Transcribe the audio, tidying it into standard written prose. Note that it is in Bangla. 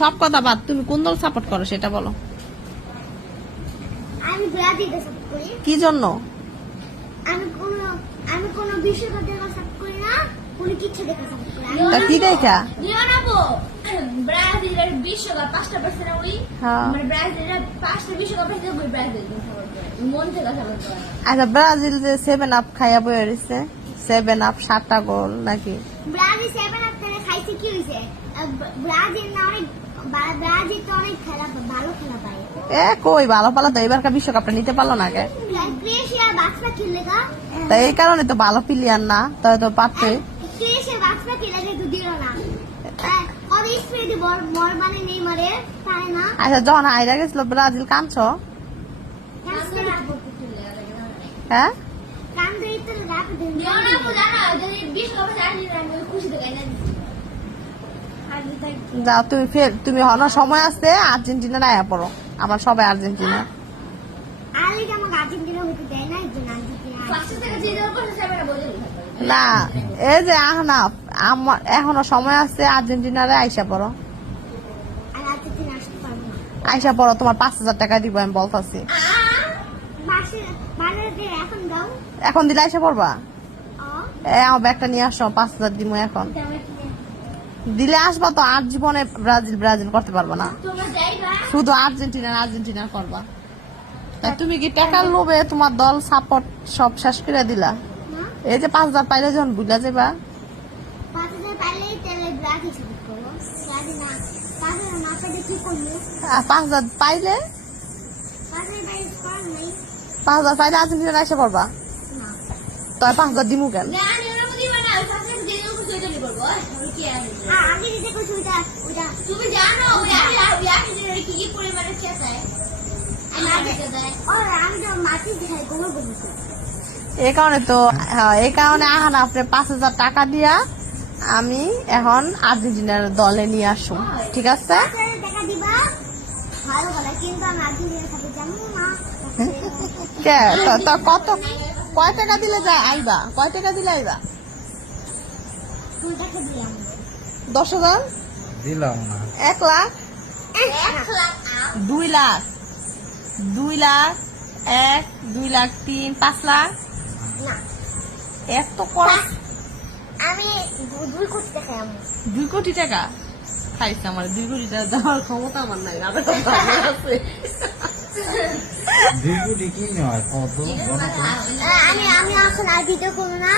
সব কথা বাদ, তুমি কোন দল সাপোর্ট করো সেটা বলো। আমি ব্রাজিলকে সাপোর্ট করি। কি জন্য? আমি কোনো বিশ্বকাপ দেখা সাপোর্ট করি না, কোনো কিছু দেখা সাপোর্ট করি না। তা কি দেখা? লিওনাবো ব্রাজিলের বিশ্বকাপ 5টা পারছে না ওই হ্যাঁ। মানে ব্রাজিলের 5টা বিশ্বকাপ থেকে ওই ব্রাজিল সাপোর্ট করে মন থেকে সাপোর্ট করে। আচ্ছা, ব্রাজিল যে 7 আপ খাইয়া বয়ে রয়েছে, 7 আপ 7টা গোল নাকি? ব্রাজিল 7 আপ করে খাইছে, কি হইছে? ব্রাজিল না অনেক ব্রাজিল তো অনেক ভালো খেলা পায়। কই ভালো পালা তো এবারকার বিশ্বকাপটা নিতে পারলো না কে? ক্রোয়েশিয়া বাক্সা খেললে গা, তা এই কারণে তো ভালো প্লেয়ার না, তাই তো পারতে। ক্রোয়েশিয়া বাক্সা খেলে কিন্তু দিল না। কবে স্প্রে দিব মরবানে নেই মারে পারে না। আচ্ছা, যখন হাইরা গেছিল ব্রাজিল কাঁদছ? হ্যাঁ, কান্দে তো রাখ দেন। লিওনাবো জানা যদি বিশ্বকাপে আর্জেন্টিনা আমি খুশি থেকে না যাও তুমি তুমি হন সময় আছে আর্জেন্টিনার আয়া পড়ো, আমার সবাই আর্জেন্টিনা। আলে কি আমাকে আর্জেন্টিনা হতে দেয় না, একজন আর্জেন্টিনা। ফার্স্ট থেকে যে দল করছে সেটা বলে না, এই যে আহনাফ, আমার এখনো সময় আছে, আর্জেন্টিনারে আইসা পড়ো। আর আর্জেন্টিনা আসতে পারবো না। আইসা পড়ো, তোমার 5,000 টাকা দিব আমি বলতাছি। বাজারে এখন দাও। এখন দিলে আইসা পড়বা? ও আমার ব্যাগটা নিয়ে আসো, 5,000 দিব এখন। দিলে আসবা তো, আর জীবনে ব্রাজিল ব্রাজিল করতে পারবা না, তোমরা যাইবা শুধু আর্জেন্টিনা করবা। তা তুমি কি টাকার লোভে তোমার দল সাপোর্ট সব শেষ করে দিলা? না, এই যে 5,000 পাইলে যখন বুঝলা যাবা, 5,000 পাইলেই তাহলে ব্রাজিল সাপোর্ট করবো। ব্রাজিল না 5,000 না পাইলে কি করবো? আর 5,000 পাইলে 5,000 পাইলে করার নেই। 5,000 পাইলে আর্জেন্টিনা এসে পড়বা। না, তাই 5,000 দিমু কেন? না লিওনাবো দিবা না ফার্স্ট থেকে যে দল করছে ওইটা বলবো আমি কি আছে আগে যেটা করছি ওইটা তুমি জানো ওই আর্জেন্টিনার কি পরিমাণে চেঁচায় আমি চেঁচায় আমি তো মাটি দেখাই গোবর বলছি। এই কারণে তো, হ্যাঁ, এই কারণে আহান আপনি 5,000 টাকা দিয়া আমি এখন আর্জেন্টিনার দলে নিয়ে আসুন, ঠিক আছে? 5,000 টাকা দিবা ভালো বলে, কিন্তু আমি আর্জেন্টিনার সাথে যাবো না। কে তো কত, কয় টাকা দিলে যায় আইবা? কয় টাকা দিলে আইবা? কোন টাকা দিলাম? 10,000, দিলাম না। 1 লাখ, 1 লাখ 2 লাখ, 2 লাখ 1, 2 লাখ 3, 5 লাখ। না, এত করা আমি 2 কোটি টাকা আমি 2 কোটি টাকা খাইছে, আমার 2 কোটি টাকা দেওয়ার ক্ষমতা আমার নাই। আমার কাছে আছে। 2 কোটি কি নয়, কত? আমি আমি এখন আর ভিডিও করবো না।